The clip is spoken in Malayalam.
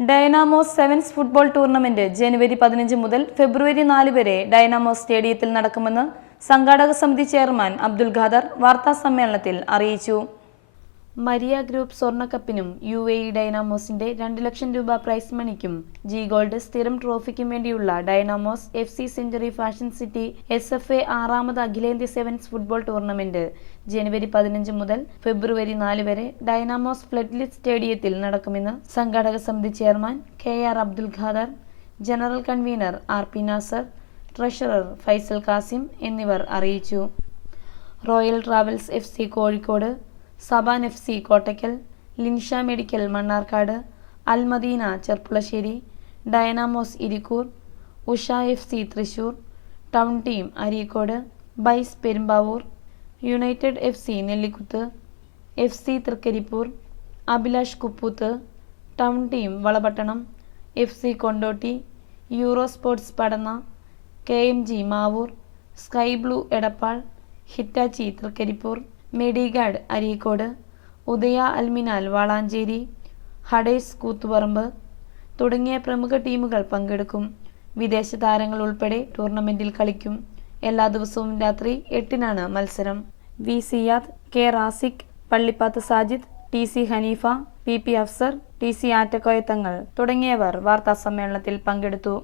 ഡൈനാമോസ് സെവൻസ് ഫുട്ബോൾ ടൂർണമെന്റ് ജനുവരി പതിനഞ്ച് മുതൽ ഫെബ്രുവരി നാല് വരെ ഡൈനാമോസ് സ്റ്റേഡിയത്തിൽ നടക്കുമെന്ന് സംഘാടക സമിതി ചെയർമാൻ അബ്ദുൽ ഖാദർ വാർത്താ സമ്മേളനത്തിൽ അറിയിച്ചു. മരിയ ഗ്രൂപ്പ് സ്വർണക്കപ്പിനും യു എ ഇ ഡൈനാമോസിന്റെ രണ്ട് ലക്ഷം രൂപ പ്രൈസ് മണിക്കും ജി ഗോൾഡ് സ്ഥിരം ട്രോഫിക്കും വേണ്ടിയുള്ള Dynamos F C Century Fashion City S F A ആറാമത് അഖിലേന്ത്യ സെവൻസ് ഫുട്ബോൾ ടൂർണമെന്റ്. ജനുവരി പതിനഞ്ച് മുതൽ ഫെബ്രുവരി നാല് വരെ ഡൈനാമോസ് ഫ്ലഡ്ലിറ്റ് സ്റ്റേഡിയത്തിൽ നടക്കുമെന്ന് സംഘാടക സമിതി chairman K R Abdul Khader general convener R P Nasser treasurer Faisal Kasim എന്നിവർ അറിയിച്ചു. Royal travels F C Kozhikode Saban F C Kottakkal Linsha medical Mannarkkad Almadina Cherpulassery Dynamos Irikkur Usha F C Thrissur town team Areekode ബൈസ് Perumbavoor united F C Nellikuth F C Thrikaripur Abhilash Kupooth town team Valapattanam F C Kondotty euro sports Padanna K M G Mavoor sky blue Edappal Hitachi Thrikaripur Mediguard Areekode Udaya Alminal Valanchery Hades Koothuparamba തുടങ്ങിയ പ്രമുഖ ടീമുകൾ പങ്കെടുക്കും. വിദേശ താരങ്ങൾ ഉൾപ്പെടെ ടൂർണമെന്റിൽ കളിക്കും. എല്ലാ ദിവസവും രാത്രി എട്ടിനാണ് മത്സരം. V. Siyad K. Raziq Pallipath Sajid T. C. Hanifa P. P. Afsar T. C. Attakoya Thangal തുടങ്ങിയവർ വാർത്താസമ്മേളനത്തിൽ പങ്കെടുത്തു.